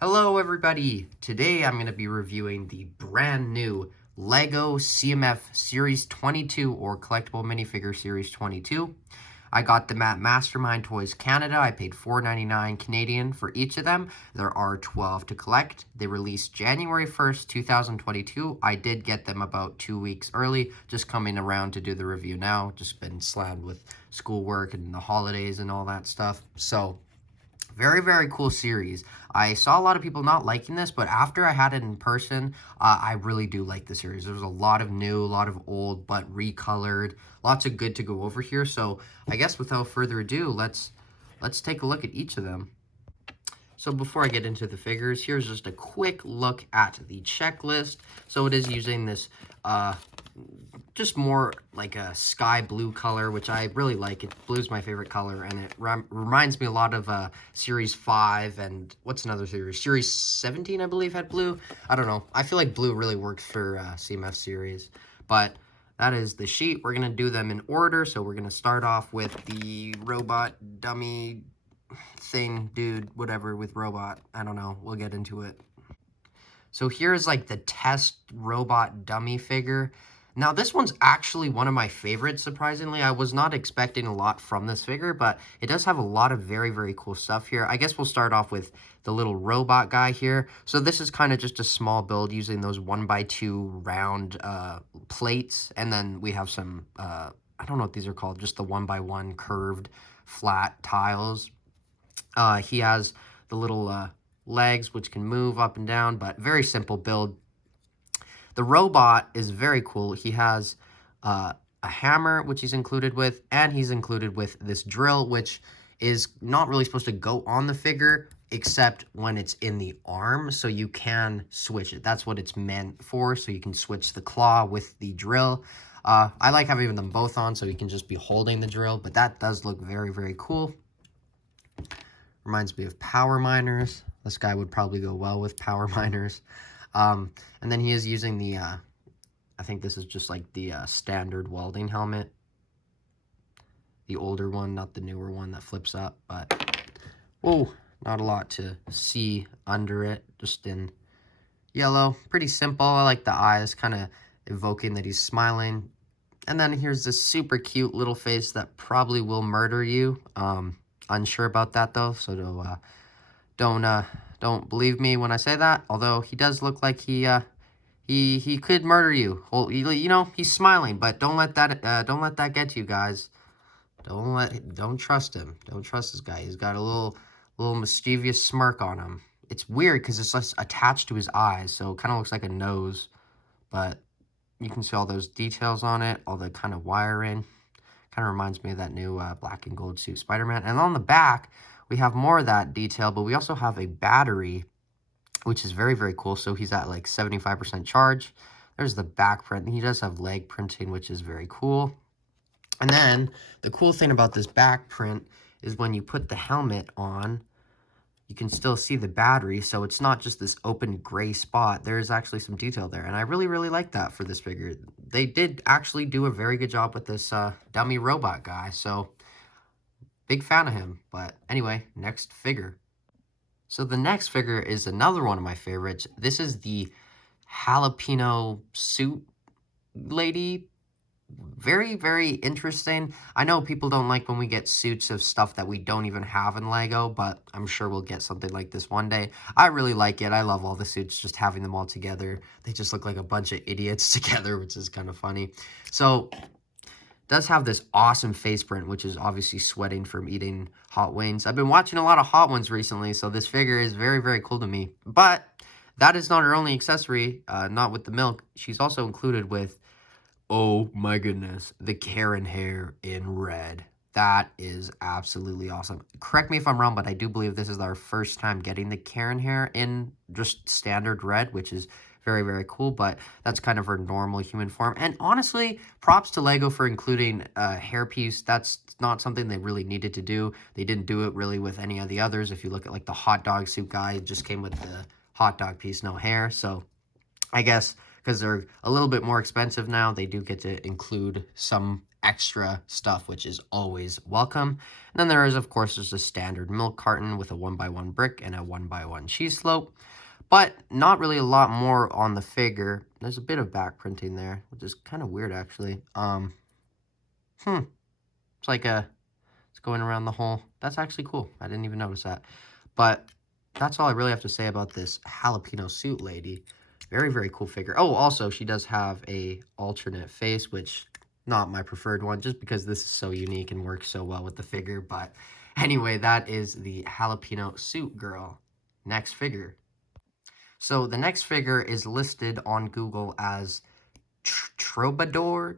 Hello everybody! Today I'm going to be reviewing the brand new LEGO CMF Series 22 or Collectible Minifigure Series 22. I got them at Mastermind Toys Canada. I paid $4.99 Canadian for each of them. There are 12 to collect. They released January 1st, 2022. I did get them about 2 weeks early, just coming around to do the review now. Just been slammed with schoolwork and the holidays and all that stuff. So very, very cool series. I saw a lot of people not liking this, but after I had it in person, I really do like the series. There's a lot of new, a lot of old, but recolored. Lots of good to go over here. So I guess without further ado, let's take a look at each of them. So before I get into the figures, here's just a quick look at the checklist. So it is using this just more like a sky blue color, which I really like. Blue's my favorite color, and it reminds me a lot of Series 5 and what's another series? Series 17, I believe, had blue. I don't know. I feel like blue really works for CMF series, but that is the sheet. We're going to do them in order, so we're going to start off with the robot dummy thing, dude, whatever, with robot. I don't know. We'll get into it. So here's like the test robot dummy figure. Now, this one's actually one of my favorites, surprisingly. I was not expecting a lot from this figure, but it does have a lot of very, very cool stuff here. I guess we'll start off with the little robot guy here. So this is kind of just a small build using those 1x2 round plates. And then we have some, I don't know what these are called, just the 1x1 curved flat tiles. He has the little legs, which can move up and down, but very simple build. The robot is very cool. He has a hammer, which he's included with, and he's included with this drill, which is not really supposed to go on the figure, except when it's in the arm, so you can switch it. That's what it's meant for, so you can switch the claw with the drill. I like having them both on, so you can just be holding the drill, but that does look very, very cool. Reminds me of power miners. This guy would probably go well with power miners. And then he is using the, I think this is just like the standard welding helmet. The older one, not the newer one that flips up. But, whoa, not a lot to see under it. Just in yellow. Pretty simple. I like the eyes, kind of evoking that he's smiling. And then here's this super cute little face that probably will murder you. Unsure about that though, so don't believe me when I say that. Although he does look like he could murder you. Well, you know, he's smiling, but don't let that get to you guys. Don't trust him. Don't trust this guy. He's got a little mischievous smirk on him. It's weird because it's just attached to his eyes, so it kind of looks like a nose. But you can see all those details on it, all the kind of wiring. Kind of reminds me of that new black and gold suit Spider-Man. And on the back, we have more of that detail, but we also have a battery, which is very, very cool. So he's at like 75% charge. There's the back print. He does have leg printing, which is very cool. And then the cool thing about this back print is when you put the helmet on, you can still see the battery, so it's not just this open gray spot. There is actually some detail there, and I really, really like that for this figure. They did actually do a very good job with this dummy robot guy, so big fan of him. But anyway, next figure. So the next figure is another one of my favorites. This is the Jalapeno suit lady. Very, very interesting. I know people don't like when we get suits of stuff that we don't even have in LEGO, but I'm sure we'll get something like this one day. I really like it. I love all the suits, just having them all together. They just look like a bunch of idiots together, which is kind of funny. So, does have this awesome face print, which is obviously sweating from eating hot wings. I've been watching a lot of hot ones recently, so this figure is very, very cool to me. But that is not her only accessory, not with the milk. She's also included with, oh my goodness, the Karen hair in red. That is absolutely awesome. Correct me if I'm wrong, but I do believe this is our first time getting the Karen hair in just standard red, which is very, very cool, but that's kind of her normal human form. And honestly, props to LEGO for including a hairpiece. That's not something they really needed to do. They didn't do it really with any of the others. If you look at like the hot dog suit guy, it just came with the hot dog piece, no hair. So I guess because they're a little bit more expensive now, they do get to include some extra stuff, which is always welcome. And then there is, of course, just a standard milk carton with a 1x1 brick and a 1x1 cheese slope. But not really a lot more on the figure. There's a bit of back printing there, which is kind of weird, actually. It's like it's going around the hole. That's actually cool. I didn't even notice that. But that's all I really have to say about this Jalapeno suit lady. Very, very cool figure. Oh, also, she does have a alternate face, which not my preferred one, just because this is so unique and works so well with the figure. But anyway, that is the Jalapeno suit girl. Next figure. So the next figure is listed on Google as Troubadour.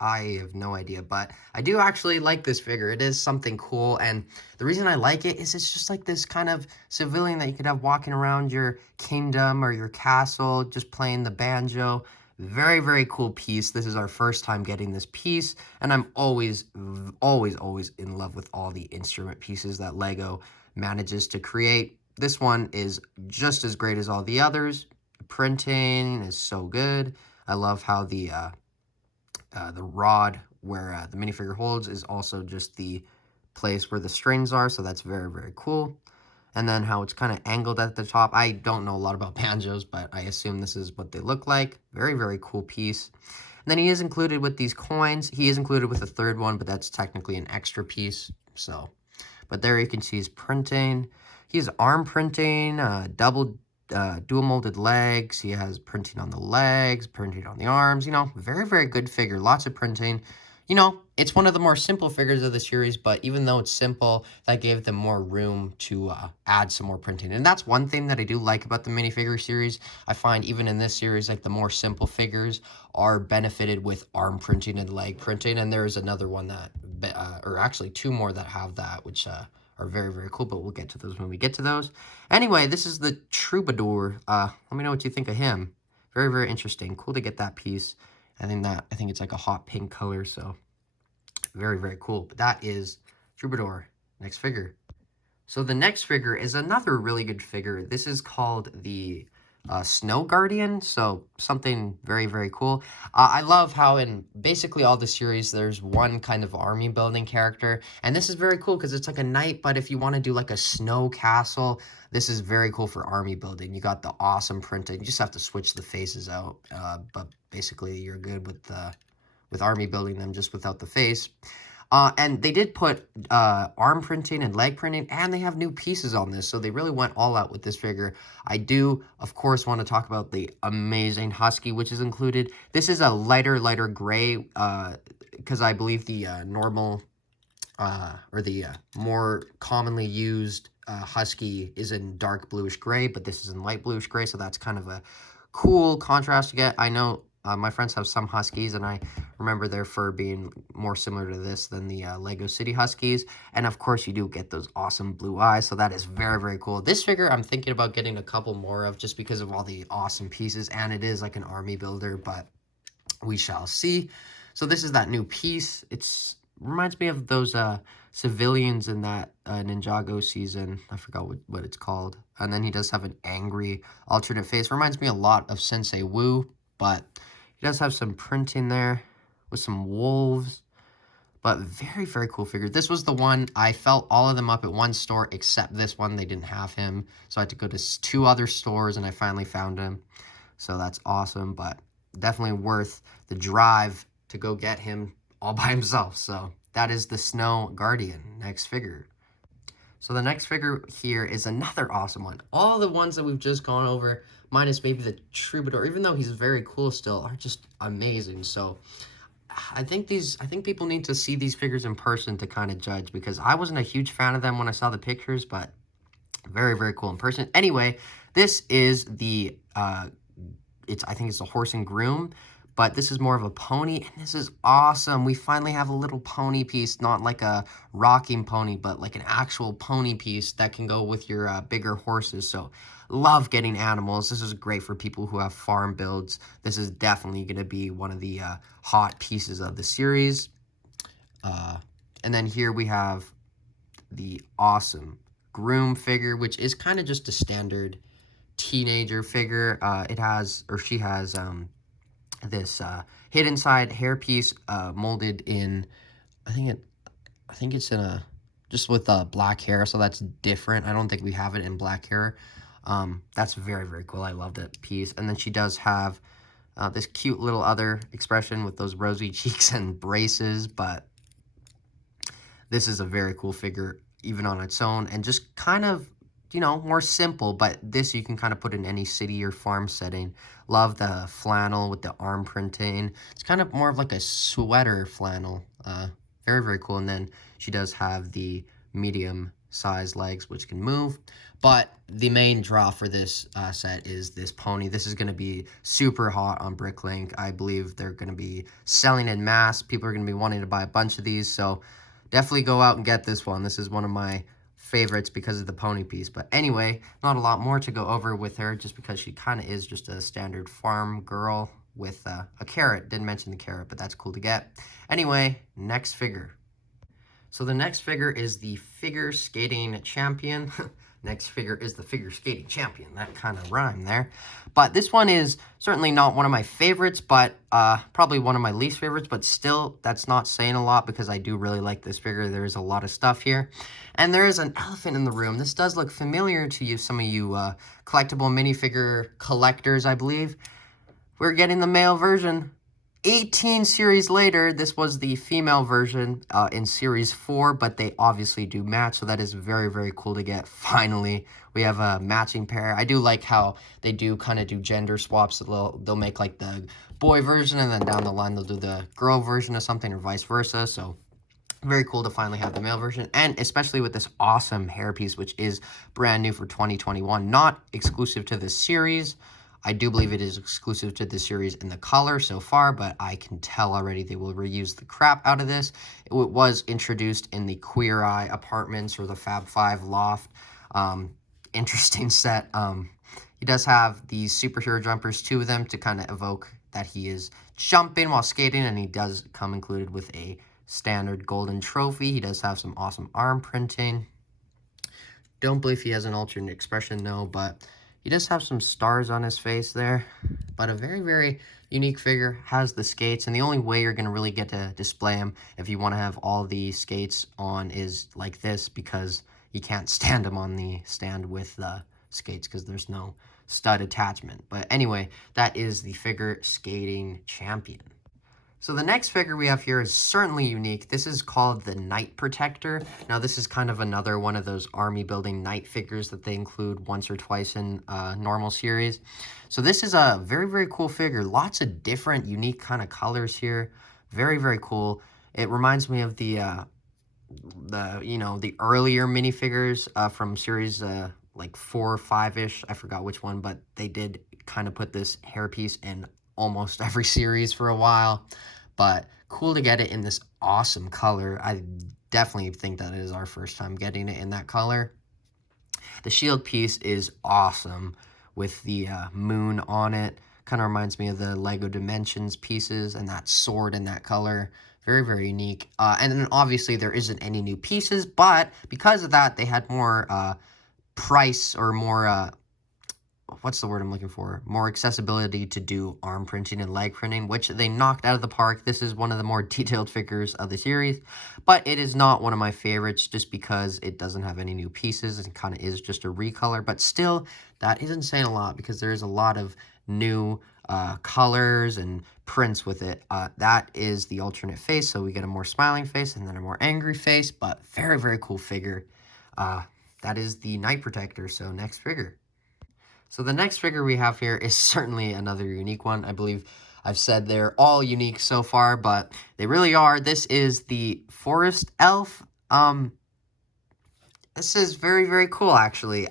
I have no idea, but I do actually like this figure. It is something cool, and the reason I like it is it's just like this kind of civilian that you could have walking around your kingdom or your castle, just playing the banjo. Very, very cool piece. This is our first time getting this piece, and I'm always in love with all the instrument pieces that LEGO manages to create. This one is just as great as all the others. The printing is so good. I love how the rod where the minifigure holds is also just the place where the strings are, so that's very, very cool. And then how it's kind of angled at the top. I don't know a lot about banjos, but I assume this is what they look like. Very, very cool piece. And then he is included with these coins. He is included with a third one, but that's technically an extra piece. So, but there you can see his printing. He has arm printing, dual molded legs. He has printing on the legs, printing on the arms. You know, very, very good figure. Lots of printing. You know, it's one of the more simple figures of the series, but even though it's simple, that gave them more room to add some more printing. And that's one thing that I do like about the minifigure series. I find even in this series, like the more simple figures are benefited with arm printing and leg printing. And there is another one that, or actually two more that have that, which are very, very cool, but we'll get to those when we get to those. Anyway, this is the Troubadour. Let me know what you think of him. Very, very interesting. Cool to get that piece. I think it's like a hot pink color, so very, very cool. But that is Troubadour. Next figure. So the next figure is another really good figure. This is called the Snow Guardian, so something very, very cool. I love how in basically all the series, there's one kind of army building character, and this is very cool because it's like a knight, but if you want to do like a snow castle, this is very cool for army building. You got the awesome printing. You just have to switch the faces out, but basically you're good with army building them just without the face. And they did put arm printing and leg printing, and they have new pieces on this, so they really went all out with this figure. I do, of course, want to talk about the amazing Husky, which is included. This is a lighter gray, because I believe the normal, or the more commonly used Husky is in dark bluish gray, but this is in light bluish gray, so that's kind of a cool contrast to get. I know my friends have some Huskies, and I remember their fur being more similar to this than the Lego City Huskies. And of course, you do get those awesome blue eyes, so that is very, very cool. This figure, I'm thinking about getting a couple more of just because of all the awesome pieces, and it is like an army builder, but we shall see. So this is that new piece. It's reminds me of those civilians in that Ninjago season. I forgot what it's called. And then he does have an angry alternate face. Reminds me a lot of Sensei Wu, but he does have some printing there with some wolves. But very, very cool figure. This was the one, I felt all of them up at one store except this one. They didn't have him. So I had to go to 2 other stores, and I finally found him. So that's awesome, but definitely worth the drive to go get him all by himself. So that is the Snow Guardian. Next figure. So the next figure here is another awesome one. All the ones that we've just gone over, minus maybe the Troubadour, even though he's very cool still, are just amazing. So I think people need to see these figures in person to kind of judge, because I wasn't a huge fan of them when I saw the pictures, but very, very cool in person. Anyway, this is the I think it's a horse and groom, but this is more of a pony, and this is awesome. We finally have a little pony piece, not like a rocking pony, but like an actual pony piece that can go with your bigger horses. So love getting animals. This is great for people who have farm builds. This is definitely going to be one of the hot pieces of the series. And then here we have the awesome Groom figure, which is kind of just a standard teenager figure. She has this hidden side hairpiece molded in, I think it's in a, just with black hair, so that's different. I don't think we have it in black hair. That's very, very cool. I love that piece. And then she does have this cute little other expression with those rosy cheeks and braces, but this is a very cool figure even on its own, and just kind of, you know, more simple, but this you can kind of put in any city or farm setting. Love the flannel with the arm printing. It's kind of more of like a sweater flannel. Very, very cool. And then she does have the medium size legs, which can move. But the main draw for this set is this pony. This is going to be super hot on Bricklink. I believe they're going to be selling in mass. People are going to be wanting to buy a bunch of these, so definitely go out and get this one. This is one of my favorites because of the pony piece. But anyway, not a lot more to go over with her, just because she kind of is just a standard farm girl with a carrot. Didn't mention the carrot, but that's cool to get. Anyway, next figure. So the next figure is the figure skating champion. Next figure is the figure skating champion. That kind of rhyme there. But this one is certainly not one of my favorites, but probably one of my least favorites. But still, that's not saying a lot because I do really like this figure. There is a lot of stuff here. And there is an elephant in the room. This does look familiar to you, some of you collectible minifigure collectors, I believe. We're getting the male version. 18 series later, this was the female version in series 4, but they obviously do match, so that is very, very cool to get. Finally, we have a matching pair. I do like how they do kind of do gender swaps. They'll make like the boy version, and then down the line they'll do the girl version of something, or vice versa. So very cool to finally have the male version, and especially with this awesome hairpiece, which is brand new for 2021, not exclusive to this series. I do believe it is exclusive to this series in the color so far, but I can tell already they will reuse the crap out of this. It was introduced in the Queer Eye Apartments or the Fab 5 Loft. Interesting set. He does have these superhero jumpers, 2 of them, to kind of evoke that he is jumping while skating, and he does come included with a standard golden trophy. He does have some awesome arm printing. Don't believe he has an alternate expression, no, but he does have some stars on his face there. But a very, very unique figure. Has the skates, and the only way you're going to really get to display him if you want to have all the skates on is like this, because you can't stand him on the stand with the skates because there's no stud attachment. But anyway, that is the figure skating champion. So the next figure we have here is certainly unique. This is called the Knight Protector. Now this is kind of another one of those army building knight figures that they include once or twice in normal series. So this is a very, very cool figure. Lots of different unique kind of colors here. Very, very cool. It reminds me of the earlier minifigures from series like 4 or 5-ish. I forgot which one, but they did kind of put this hairpiece in almost every series for a while. But cool to get it in this awesome color. I definitely think that it is our first time getting it in that color. The shield piece is awesome with the moon on it. Kind of reminds me of the Lego Dimensions pieces, and that sword in that color. Very, very unique. And then obviously there isn't any new pieces, but because of that, they had more price, or more what's the word I'm looking for? More accessibility to do arm printing and leg printing, which they knocked out of the park. This is one of the more detailed figures of the series, but it is not one of my favorites just because it doesn't have any new pieces. It kind of is just a recolor, but still, that isn't saying a lot because there is a lot of new colors and prints with it. That is the alternate face, so we get a more smiling face and then a more angry face, but very, very cool figure. That is the Knight Protector, so next figure. So the next figure we have here is certainly another unique one. I believe I've said they're all unique so far, but they really are. This is the Forest Elf. This is very, very cool, actually.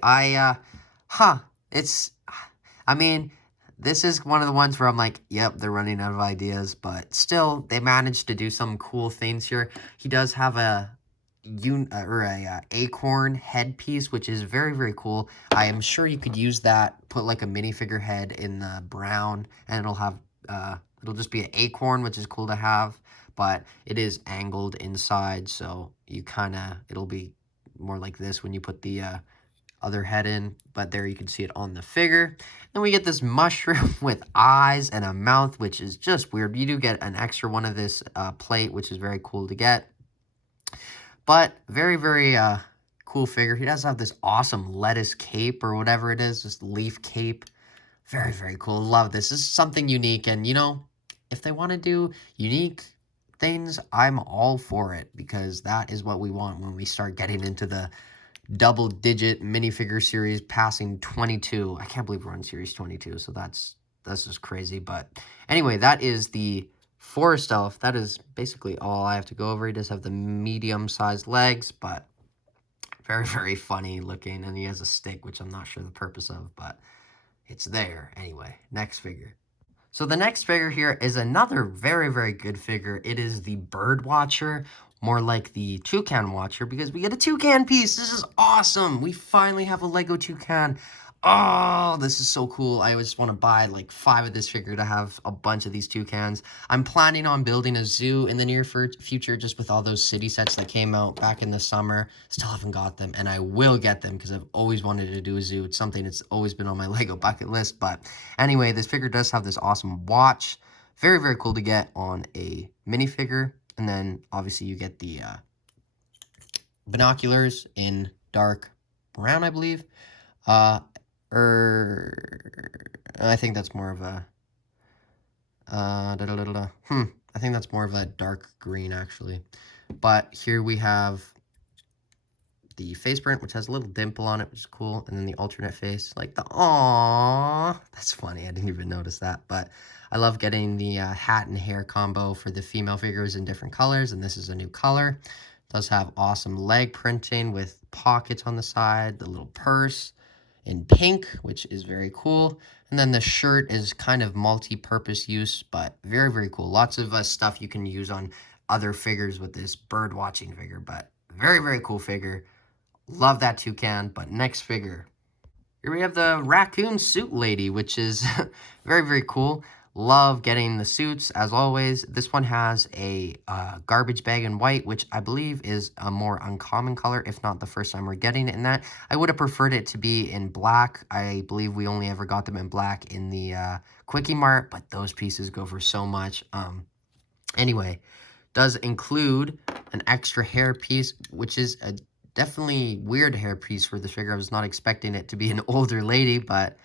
This is one of the ones where I'm like, yep, they're running out of ideas, but still, they managed to do some cool things here. He does have a acorn headpiece, which is very, very cool. I am sure you could use that, put like a minifigure head in the brown, and it'll have it'll just be an acorn, which is cool to have, but it is angled inside, so you it'll be more like this when you put the other head in, but there you can see it on the figure. And we get this mushroom with eyes and a mouth, which is just weird. You do get an extra one of this plate, which is very cool to get. But very, very cool figure. He does have this awesome lettuce cape or whatever it is, this leaf cape. Very, very cool. Love this. This is something unique. And, you know, if they want to do unique things, I'm all for it, because that is what we want when we start getting into the double-digit minifigure series passing 22. I can't believe we're on series 22, so that's just crazy. But anyway, that is the Forest Elf. That is basically all I have to go over. He does have the medium-sized legs, but very, very funny looking, and he has a stick, which I'm not sure the purpose of, but it's there. Anyway, next figure. So the next figure here is another very, very good figure. It is the Bird Watcher, more like the Toucan Watcher, because we get a toucan piece. This is awesome. We finally have a Lego toucan. Oh, this is so cool. I just want to buy like 5 of this figure to have a bunch of these toucans. I'm planning on building a zoo in the near future, just with all those city sets that came out back in the summer. Still haven't got them, and I will get them because I've always wanted to do a zoo. It's something that's always been on my Lego bucket list. But anyway, this figure does have this awesome watch. Very, very cool to get on a minifigure. And then obviously you get the binoculars in dark brown, I believe. I think that's more of a I think that's more of a dark green, actually. But here we have the face print, which has a little dimple on it, which is cool, and then the alternate face, like the aww. That's funny. I didn't even notice that. But I love getting the hat and hair combo for the female figures in different colors, and this is a new color. It does have awesome leg printing with pockets on the side, the little purse in pink, which is very cool. And then the shirt is kind of multi-purpose use, but very, very cool. Lots of stuff you can use on other figures with this bird watching figure, but very, very cool figure. Love that toucan. But next figure, here we have the Raccoon suit lady, which is very, very cool. Love getting the suits, as always. This one has a garbage bag in white, which I believe is a more uncommon color, if not the first time we're getting it in that. I would have preferred it to be in black. I believe we only ever got them in black in the Quickie Mart, but those pieces go for so much. Anyway, does include an extra hair piece, which is a definitely weird hair piece for the figure. I was not expecting it to be an older lady, but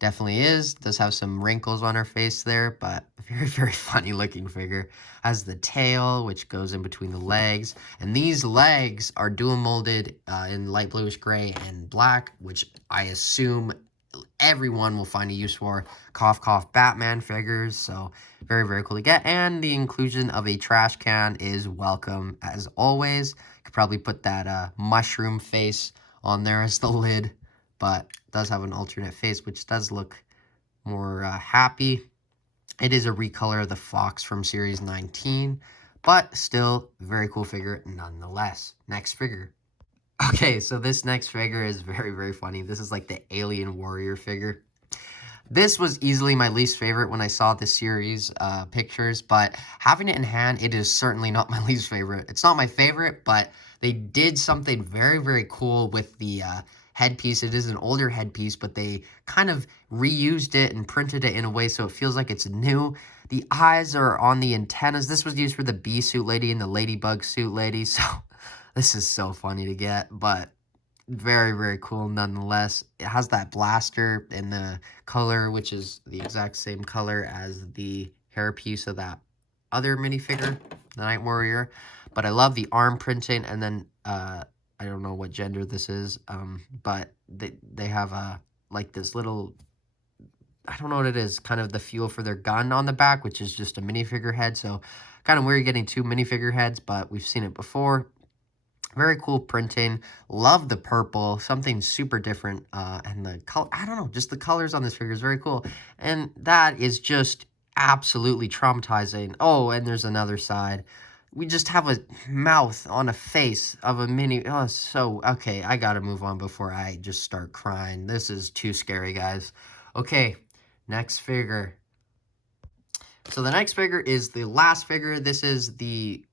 definitely is. Does have some wrinkles on her face there, but very, very funny looking figure. Has the tail, which goes in between the legs. And these legs are dual molded in light bluish gray and black, which I assume everyone will find a use for. Cough, cough, Batman figures. So very, very cool to get. And the inclusion of a trash can is welcome, as always. Could probably put that mushroom face on there as the lid, but does have an alternate face, which does look more happy. It is a recolor of the fox from series 19, but still very cool figure nonetheless. Next figure. Okay, so this next figure is very, very funny. This is like the alien warrior figure. This was easily my least favorite when I saw the series pictures, but having it in hand, it is certainly not my least favorite. It's not my favorite, but they did something very, very cool with the headpiece. It is an older headpiece, but they kind of reused it and printed it in a way so it feels like it's new. The eyes are on the antennas. This was used for the bee suit lady and the ladybug suit lady, so this is so funny to get, but very, very cool nonetheless. It has that blaster in the color, which is the exact same color as the hairpiece of that other minifigure, the Night Warrior. But I love the arm printing, and then I don't know what gender this is, but they have like this little, I don't know what it is, kind of the fuel for their gun on the back, which is just a minifigure head. So kind of weird getting 2 minifigure heads, but we've seen it before. Very cool printing. Love the purple. Something super different. And the color, I don't know, just the colors on this figure is very cool. And that is just absolutely traumatizing. Oh, and there's another side. We just have a mouth on a face of a mini. Oh, so, okay, I gotta move on before I just start crying. This is too scary, guys. Okay, next figure. So the next figure is the last figure. This is the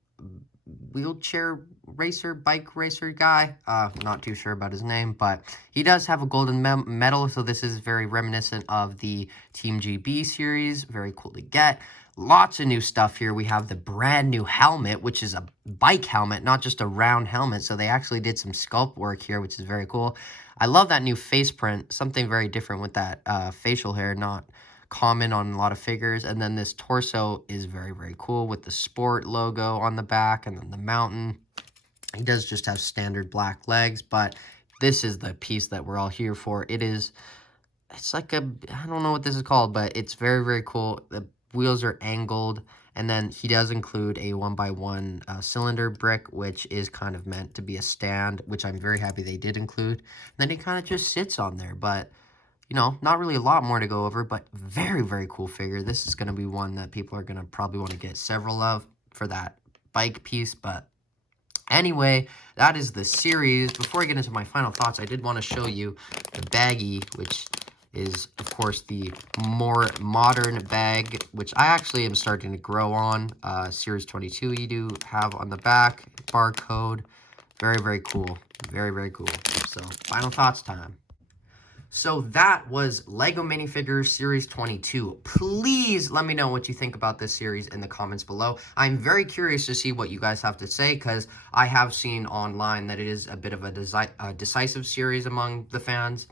wheelchair racer, bike racer guy. Not too sure about his name, but he does have a golden medal, so this is very reminiscent of the Team GB series. Very cool to get. Lots of new stuff here. We have the brand new helmet, which is a bike helmet, not just a round helmet, so they actually did some sculpt work here, which is very cool. I love that new face print, something very different with that facial hair, not common on a lot of figures. And then this torso is very, very cool with the sport logo on the back and then the mountain. He does just have standard black legs, but this is the piece that we're all here for. It's like I don't know what this is called, but it's very, very cool. The wheels are angled, and then he does include a 1x1 cylinder brick, which is kind of meant to be a stand, which I'm very happy they did include. And then he kind of just sits on there, but you know, not really a lot more to go over, but very, very cool figure. This is going to be one that people are going to probably want to get several of for that bike piece. But anyway, that is the series. Before I get into my final thoughts, I did want to show you the baggie, which is, of course, the more modern bag, which I actually am starting to grow on. Series 22 you do have on the back, barcode. Very, very cool. Very, very cool. So, final thoughts time. So that was LEGO Minifigures Series 22. Please let me know what you think about this series in the comments below. I'm very curious to see what you guys have to say, because I have seen online that it is a bit of a decisive series among the fans.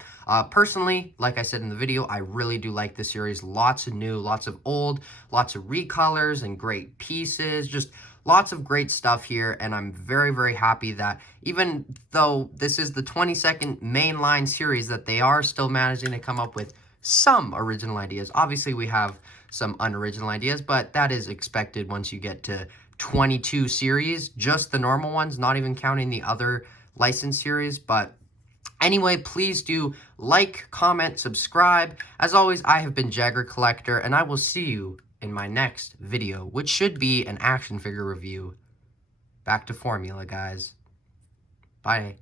Personally, like I said in the video, I really do like this series. Lots of new, lots of old, lots of recolors and great pieces. Just lots of great stuff here, and I'm very, very happy that even though this is the 22nd mainline series, that they are still managing to come up with some original ideas. Obviously, we have some unoriginal ideas, but that is expected once you get to 22 series, just the normal ones, not even counting the other licensed series. But anyway, please do like, comment, subscribe. As always, I have been Jagger Collector, and I will see you in my next video, which should be an action figure review. Back to formula, guys. Bye.